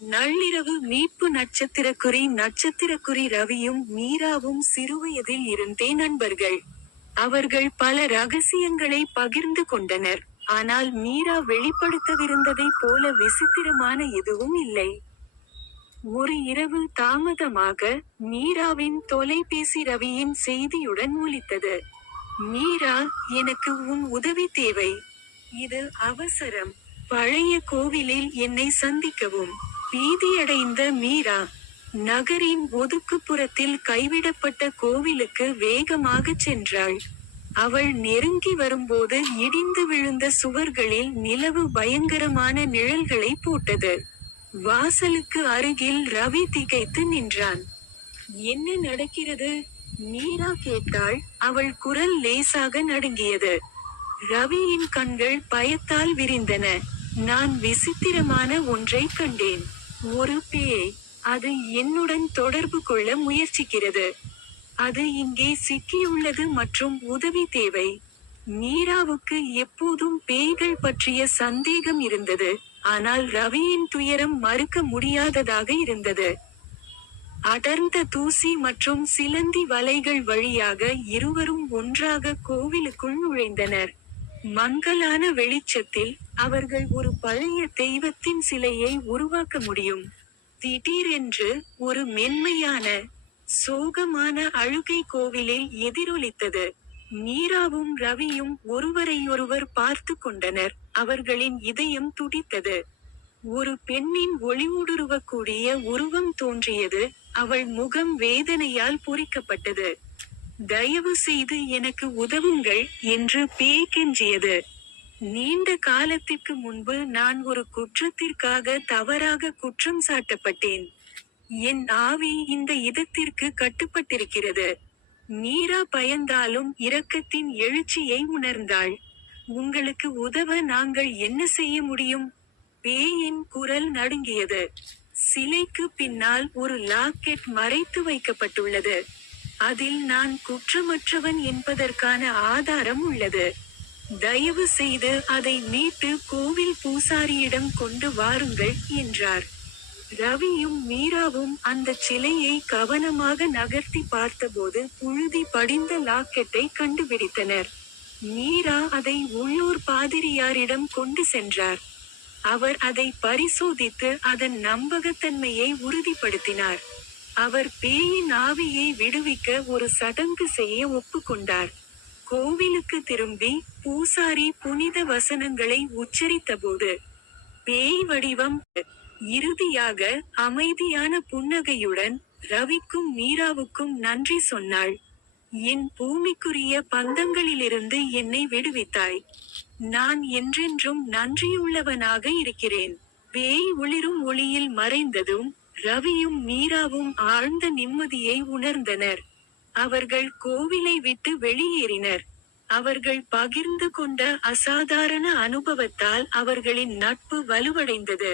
நள்ளிரவு மீட்பு நட்சத்திரக்குறி ரவியும் மீராவும் சிறுவயதில் இருந்தே நண்பர்கள். அவர்கள் பல ரகசியங்களை பகிர்ந்து கொண்டனர். ஆனால் மீரா வெளிப்படுத்தவிருந்ததைப் போல விசித்திரமான எதுவும் இல்லை. ஒரு இரவு தாமதமாக, மீராவின் தொலைபேசி ரவியின் செய்தியுடன் ஒலித்தது. மீரா, எனக்கு உன் உதவி தேவை. இது அவசரம். பழைய கோவிலில் என்னை சந்திக்கவும். பீதியடைந்த மீரா, நகரின் ஒதுக்குப்புறத்தில் கைவிடப்பட்ட கோவிலுக்கு வேகமாகச் சென்றாள். அவள் நெருங்கி வரும்போது இடிந்து விழுந்த சுவர்களில் நிலவு பயங்கரமான நிழல்களை போட்டது. வாசலுக்கு அருகில் ரவி திகைத்து நின்றான். என்ன நடக்கிறது? மீரா கேட்டாள். அவள் குரல் லேசாக நடுங்கியது. ரவியின் கண்கள் பயத்தால் விரிந்தன. நான் விசித்திரமான ஒன்றை கண்டேன். ஒரு பேய். அது என்னுடன் தொடர்பு கொள்ள முயற்சிக்கிறது. அது இங்கே சிக்கியுள்ளது மற்றும் உதவி தேவை. மீராவுக்கு எப்போதும் பேய்கள் பற்றிய சந்தேகம் இருந்தது, ஆனால் ரவியின் துயரம் மறுக்க முடியாததாக இருந்தது. அடர்ந்த தூசி மற்றும் சிலந்தி வலைகள் வழியாக இருவரும் ஒன்றாக கோவிலுக்குள் நுழைந்தனர். மங்கலான வெளிச்சத்தில், அவர்கள் ஒரு பழைய தெய்வத்தின் சிலையை உருவாக்க முடியும். திடீரென்று, ஒரு மென்மையான, சோகமான அழுகை கோவிலில் எதிரொலித்தது. மீராவும் ரவியும் ஒருவரையொருவர் பார்த்து கொண்டனர். அவர்களின் இதயம் துடித்தது. ஒரு பெண்ணின் ஒளிஊடுருவக்கூடிய உருவம் தோன்றியது. அவள் முகம் வேதனையால் பொறிக்கப்பட்டது. தயவு செய்து எனக்கு உதவுங்கள் என்று பேய் கெஞ்சியது. நீண்ட காலத்திற்கு முன்பு நான் ஒரு குற்றத்திற்காக தவறாக குற்றம் சாட்டப்பட்டேன். என் ஆவி இந்த இடத்திற்கு கட்டுப்பட்டிருக்கிறது. மீரா பயந்தாலும் இரக்கத்தின் எழுச்சியை உணர்ந்தாள். உங்களுக்கு உதவ நாங்கள் என்ன செய்ய முடியும்? பேயின் குரல் நடுங்கியது. சிலைக்கு பின்னால் ஒரு லாக்கெட் மறைத்து வைக்கப்பட்டுள்ளது. அதில் நான் குற்றமற்றவன் என்பதற்கான ஆதாரம் உள்ளது. தயவு செய்து அதை மீட்டு கோவில் பூசாரியிடம் கொண்டு வாருங்கள் என்றார். ரவியும் மீராவும் அந்த சிலையை கவனமாக நகர்த்தி பார்த்தபோது புழுதி படிந்த லாக்கெட்டை கண்டுபிடித்தனர். மீரா அதை உள்ளூர் பாதிரியாரிடம் கொண்டு சென்றார். அவர் அதை பரிசோதித்து அதன் நம்பகத்தன்மையை உறுதிப்படுத்தினார். அவர் பேயின் ஆவியை விடுவிக்க ஒரு சடங்கு செய்ய ஒப்புக்கொண்டார். கோவிலுக்கு திரும்பி, பூசாரி புனித வசனங்களை உச்சரித்தபோது பேய் வடிவம். இறுதியாக, அமைதியான புன்னகையுடன், ரவிக்கும் மீராவுக்கும் நன்றி சொன்னாள். என் பூமிக்குரிய பந்தங்களிலிருந்து என்னை விடுவித்தாய். நான் என்றென்றும் நன்றியுள்ளவனாக இருக்கிறேன். பேய் ஒளிரும் ஒளியில் மறைந்ததும், ரவியும் மீராவும் ஆழ்ந்த நிம்மதியை உணர்ந்தனர். அவர்கள் கோவிலை விட்டு வெளியேறினர். அவர்கள் பகிர்ந்து கொண்ட அசாதாரண அனுபவத்தால் அவர்களின் நட்பு வலுவடைந்தது.